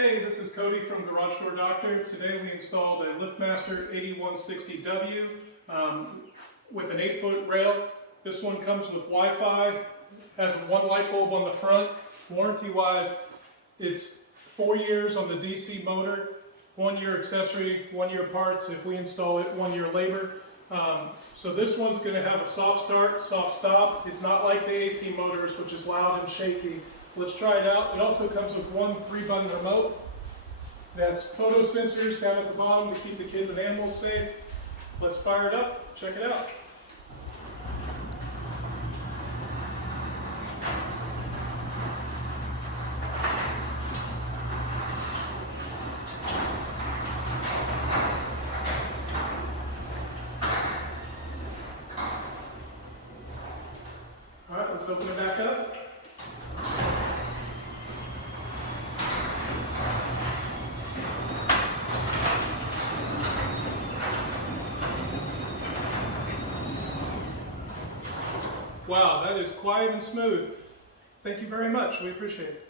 Hey, this is Cody from Garage Door Doctor. Today we installed a Liftmaster 8160W with an 8-foot rail. This one comes with Wi-Fi, has one light bulb on the front. Warranty-wise, it's 4 years on the DC motor, 1 year accessory, 1 year parts. If we install it, 1 year labor. So this one's going to have a soft start, soft stop. It's not like the AC motors, which is loud and shaky. Let's try it out. It also comes with one 3-button remote. It has photo sensors down at the bottom to keep the kids and animals safe. Let's fire it up, check it out. All right, let's open it back up. Wow, that is quiet and smooth. Thank you very much. We appreciate it.